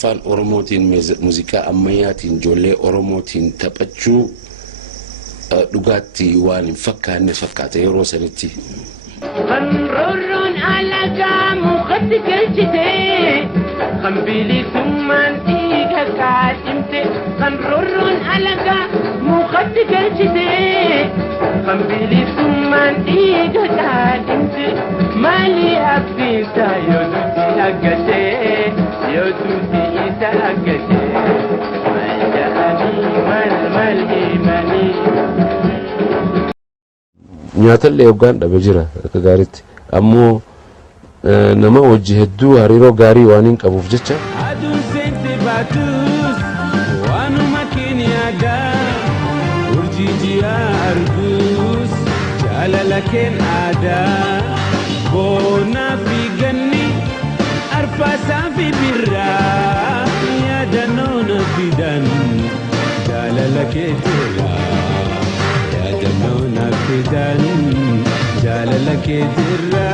afaan Oromootiin muuziqaa ammayyaatiin ijoollee Oromootiin taphachuu dhugaatti waan hin fakkaanne fakkaata yeroo sanitti. Qanroorroon alagaa mukatti galchite qambiilii summaan dhiiga kaadhimte. Qanroorroon alagaa mukatti galchite qambiilii summaan dhiiga kaadhimte. Maali abdiinsa yoo duuti aggate yoo duuti isa aggate maal ja'anii maal himanii. Nyaatallee hoggaan dhabe jira akka gaariitti ammoo nama wajji hedduu hariiroo gaarii waan hin qabuuf jecha. Aduun seente baatus waanuma keenyaadaa urjii ji'aa arguus jaalala keen aadaa boonaa fi ganni arfaasaa fi birraa yaadannoo na fidan jaalala kee jira. Yaadannoo fidan jaalala kee jira.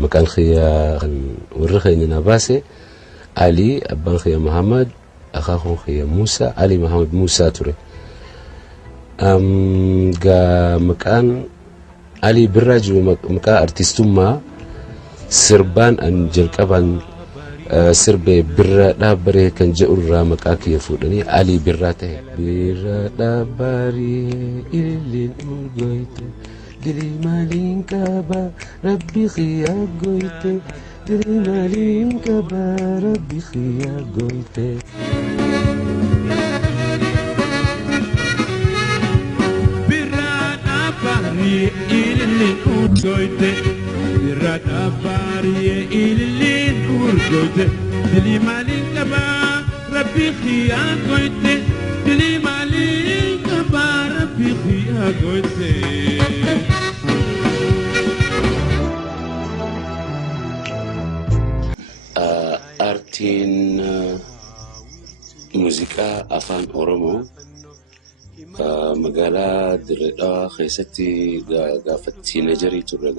Maqaan kiyya warra keenya na baase Ali abbaan kiyya Muhammad akaakuu kiyya Musa Ali Muhammad Musa ture. Maqaan Ali birraa jiru maqaa artistummaa sirbaan an jalqaban sirbe birra dhaabbaree kan jedhurraa maqaa kiyya fuudhanii Ali birraa ta'e. Birra dhaabbaree ililiin urgoyte dili maaliin qaba rabbi kiyya goyte dili maaliin qaba rabbi kiyya goyte. Birra dhaabbaree ililiin urgoyte birra barie ililin urgote dili malin kaba rabbi khiya goite dili malin kaba rabbi khiya goite. Artiin muuziqaa afaan Oromoo magaalaa Dirree Dhawaa keessatti gaafatti na jarii turre.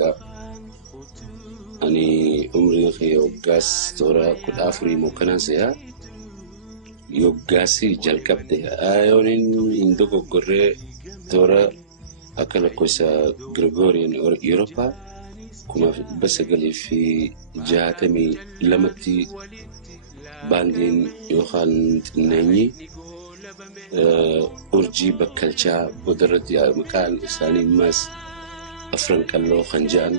Ani umri fi yoggaas toora 14 mukkanaan se'a yoggaasi jalqabde ayoonin hin dogoggorree toora akka lakkoofsa Gregorian Eurooppaa 1962tti baandiin yookaan namni urjii bakkalchaa bodarratti maqaan isaanii mas afran qalloo kan jedhan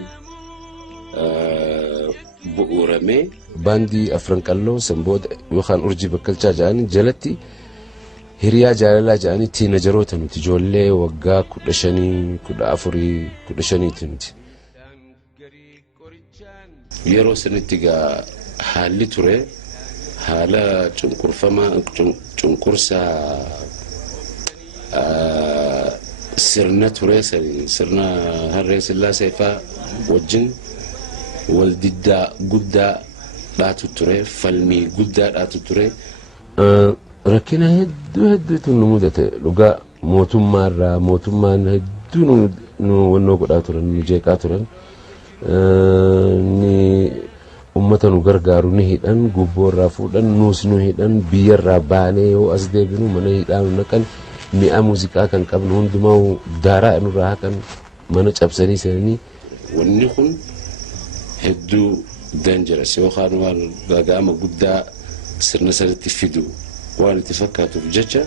bu'uurame. Baandii afran qalloo sanbooda yookaan urjii bakkalchaa jedhanii jalatti hiriyaa jaalalaa jedhanii tiina jaroota nuti ijoollee waggaa 15 14 15 nuti. Yeroo sanitti gaa haalli ture haala cunqursaa sirna ture sirna Harree Sillaasee fa'aa wajjin waldiddaa guddaa dhaatu ture falmii guddaa dhaatu ture. Rakkina hedduutu nu mudate dhugaa mootummaan hedduu nu wannoo godhaa turan nu jeeqaa turan. Ni ummata nu gargaaru ni hidhan gubboorraa fuudhan nuus nu hidhan biyyarraa baanee yoo as deebinu mana hidhaa nu naqan mi'a muuziqaa kan qabnu hundumaa daaraa nurraa haqan mana cabsanii seenanii. Wanni kun hedduu dangerous yookaan waan gaaga'ama guddaa sirna sanatti fidu waan itti fakkaatuuf jecha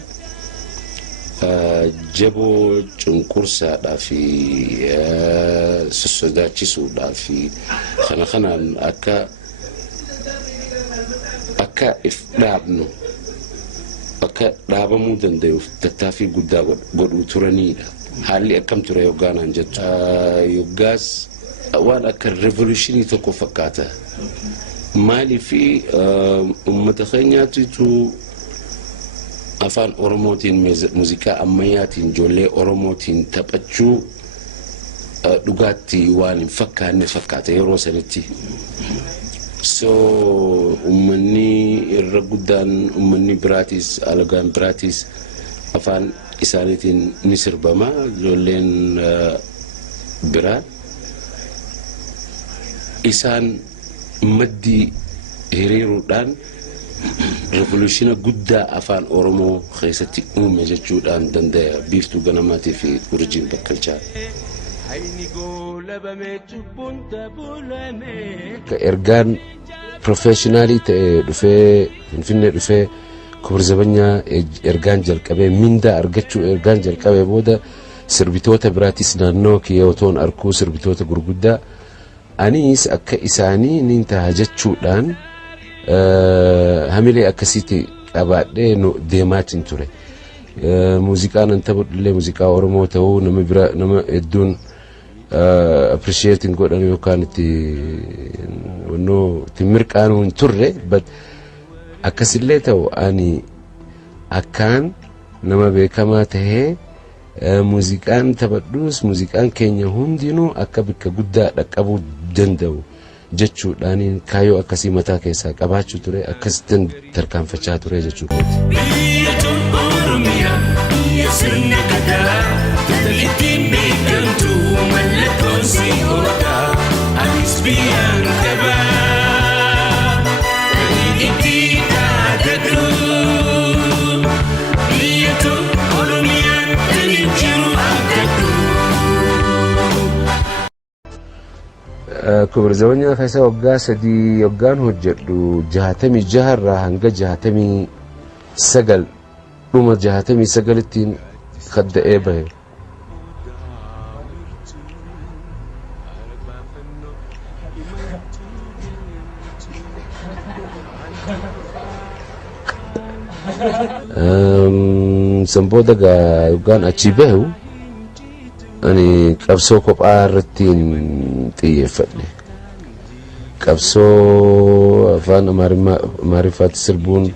jaboo cunqursaadhaa fi sodaachisuudhaa fi kanaan akka if dhaabnu akka dhaabamuu danda'uuf tattaaffii guddaa godhu turanidha. Haalli akkam ture yoggaanaan jettu yoggaas waan akka revolutionii tokko fakkaata. Maaliif uummata keenyaatu afaan Oromootiin muuziqaa ammayyaatiin ijoollee Oromootiin taphachuu dhugaatti waan hin fakkaanne fakkaata yeroo sanitti. So uummanni irra guddaan uummanni biraatis alagaan biraatis afaan isaaniitiin ni sirbama ijoolleen biraa isaan maddii hiriiruudhaan revolushina guddaa afaan oromoo keessatti uume jechuudhaan danda'e biirtuu ganamaatii fi gurjiin bakkalchaa. Ergaan professionaalii ta'e dhufee Finfinnee dhufee kubur zabanyaa ergaan jalqabee mindaa argachuu ergaan jalqabee booda sirbitoota biraatis naannoo kiyootoon arkuu sirbitoota gurguddaa anis akka isaanii nin ta'a jechuudhaan hamilee akkasitti qabaadhee deemaatiin ture. Muuziqaan an taphadhullee muuziqaa Oromoo ta'uu nama hedduun appreciating godhan yookaan itti mirqaanuu hin turre akkasillee ta'u ani akkaan nama beekamaa tahee muuziqaan taphadhuus muuziqaan keenya hundinuu akka bakka guddaa dhaqqabuu danda'u jechuudhaan kaayyoo akkasii mataa keessaa qabaachuu ture akkasittiin tarkaanfachaa ture jechuudha. Kubur zabanyaa keessa waggaa sadii waggaan hojjedhu 66 irraa hanga 69 dhuma 69 kadda'ee bahe. San booda waggaan achi bahu ani qabsoo kophaa irratti xiyyeeffadhe. Qabsoo afaan Amaariffaatti sirbuun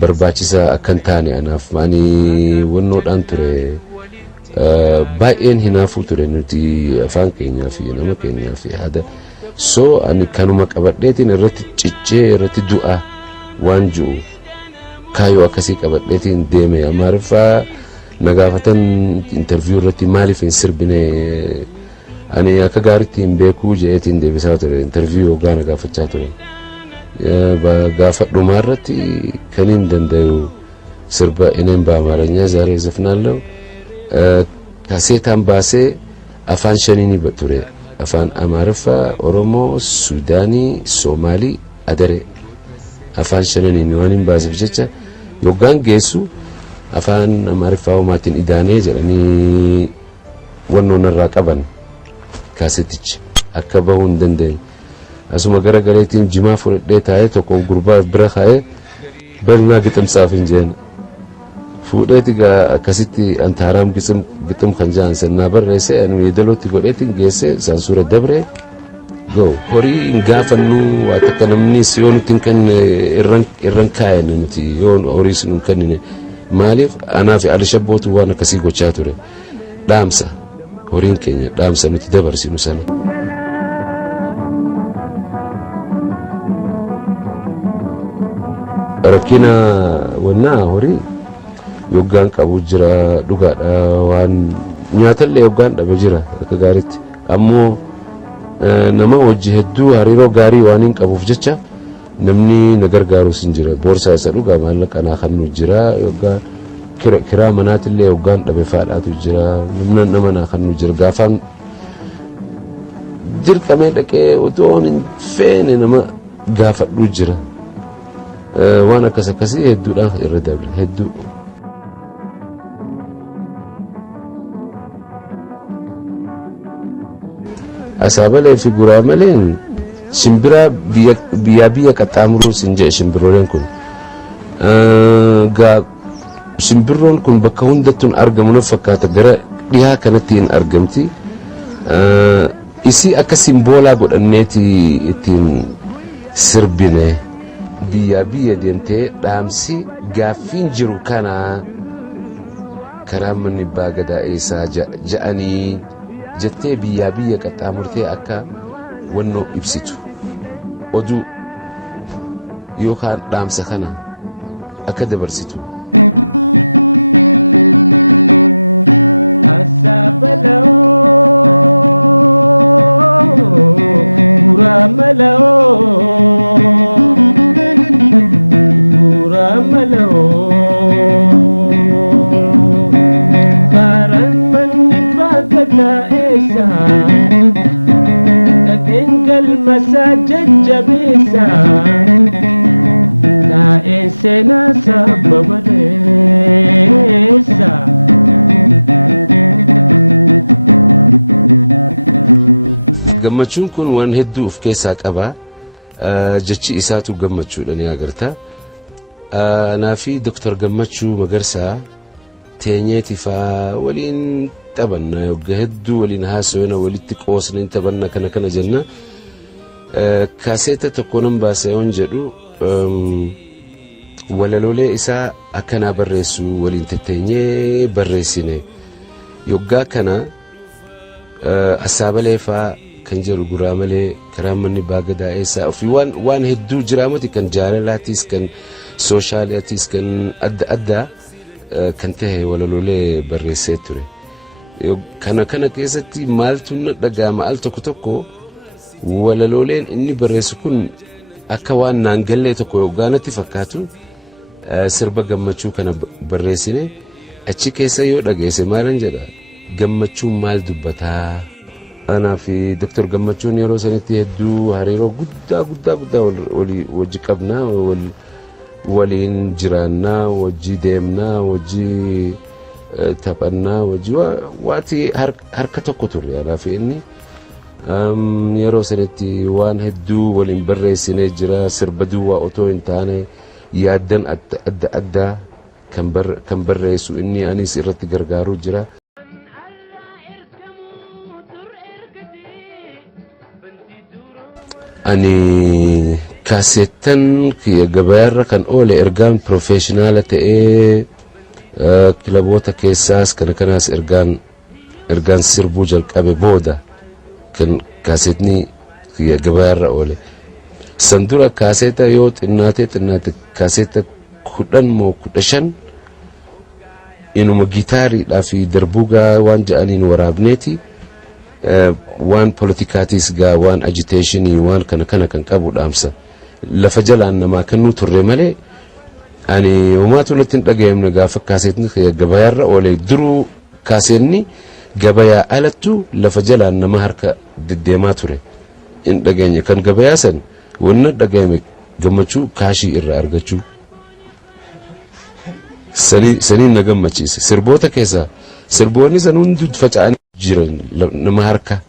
barbaachisaa akka hin taane anaaf ani wannoodhaan ture baay'een hinaafuu ture nuti afaan keenyaa fi nama keenyaa fi aadaa. So ani kanuma qabadheetiin irratti cichee irratti du'a waan jiru kaayyoo akkasii qabadheetiin deeme. Amaariffaa nagaafatan interview irratti maaliif hin sirbine ani akka gaariitti hin beekuu jeetiin deebisaa ture interview waggaa nagaafachaa ture. Gaafa dhumaa irratti kan hin danda'u sirba ineen ba'amaaranya zaaree zafnaallee kaseetaan baasee afaan shanii ture afaan Amaariffaa, Oromoo, Suudaanii, Soomaalii, Adaree afaan shaniin waan hin baaseef jecha yoggaan geessu afaan Amaariffaa homaatiin idaanee jedhanii wannoon irraa qaban kaasetichi akka bahuu hin dandeenye. Asuma gara galeetiin jimaa fudhadhee taa'ee tokko gurbaa bira kaa'ee bal'inaa giximsaaf hin jeen. Fuudheeti akkasitti antaaraam gixim kan jaan sennaa barreessee ani yeedalootti godheetiin geessee saansuura dabree go. Horii hin gaafannu waa takka namni yoo nuti hin kenne irran kaa'en nuti yoo horii sun hin kennine maaliif anaa fi Alishabbootu waan akkasii gochaa ture. Dhaamsa horiin keenya dhaamsa nuti dabarsinu sana. Rakkina wannaa horii yoggaan qabu jira dhugaadha waan nyaatallee yoggaan dhabe jira akka gaariitti ammoo nama hojii hedduu hariiroo gaarii waan hin qabuuf jecha namni na gargaarus hin jira boorsaa isa dhugaa maallaqa naa kannu jira yoggaa kiraa manaatillee yoggaan dhabe faadhaatu jira nama naa kannu jira gaafaan dirqamee dhaqee utuu hin feene nama gaafadhu jira. Waan akkas akkasii hedduudhaan irra dabre hedduu. Asaabalee fi guraamaleen shimbira biyya qaxxaamuruu sin jedhe shimbirooleen kun. Shimbirroon kun bakka hundattuun argamu na fakkaata gara dhihaa kanatti hin argamti. Isii akka simboolaa godhanneeti ittiin sirbine. Biyya deemtee dhaamsi gaaffiin jiru kana karaa manni baagadaa eessaa ja'anii jettee biyya qaxxaamurtee akka wannoo ibsitu oduu yookaan dhaamsa kana akka dabarsitu. keessa taa'een seenaa saba maleessa. Gammachuun kun waan hedduu of keessaa qaba. Jechi isaatu gammachuudha ni agarta. Anaa fi Dr. Gammachuu Magarsaa teenyeeti faa waliin taphanna yoggaa hedduu waliin haasawina walitti qoosna hin taphanna kana jenna. Kaaseeta tokko nan baasa yoon jedhu walaloolee isaa akkanaa barreessu waliin tetteenyee barreessine yoggaa kana asaabalee faa kan jedhu guraa malee karaa manni baagadaa eessaa ofii waan hedduu jiraamati kan jaalalaatis kan sooshaaliitis kan adda kan ta'e walaloolee barreessee ture. Kana keessatti maaltu na dhaga'ama al tokko walalooleen inni barreessu kun akka waan naangallee tokko yoggaanatti fakkaatu sirba gammachuu kana barreessine achi keessa yoo dhageesse maalan jedha gammachuun maal dubbataa. Anaa fi Dr. Gammachuun yeroo sanitti hedduu hariiroo guddaa wajji qabnaa waliin jiraannaa wajji deemnaa wajji taphannaa wajji waati harka tokko turre. Anaa fi inni yeroo sanitti waan hedduu waliin barreessinee jira sirba duwwaa otoo hin taane yaaddan adda kan barreessu inni anis irratti gargaaruu jira. Ani kaaseettan gabaarra kan oole ergaan professionaala ta'ee kilaboota keessaas kanaas ergaan sirbuu jalqabe booda kan kaaseetni gabaarra oole. San dura kaaseeta yoo xinnaate kaaseeta 10-15 inuma gitaariidhaa fi darbuugaa waan ja'aniin waraabneeti. Waan politikaatis gaa waan agitationii waan kana kan qabu dhaamsa lafa jalaan namaa kannuu turre malee ani homaatu natti hin dhaga'amne gaafa kaaseetni gabaarra oole duruu kaaseetni gabayaa alattu lafa jalaan nama harka deddeemaa ture hin dhageenye kan gabayaa san wanna dhaga'ame gammachuu kaashii irraa argachuu saniin na gammachiise sirboota keessaa sirboonni san hundi faca'anii jiran nama harka.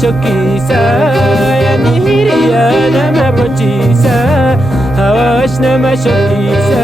Shokisa yani hiriya nama bochisa hawash nama shokisa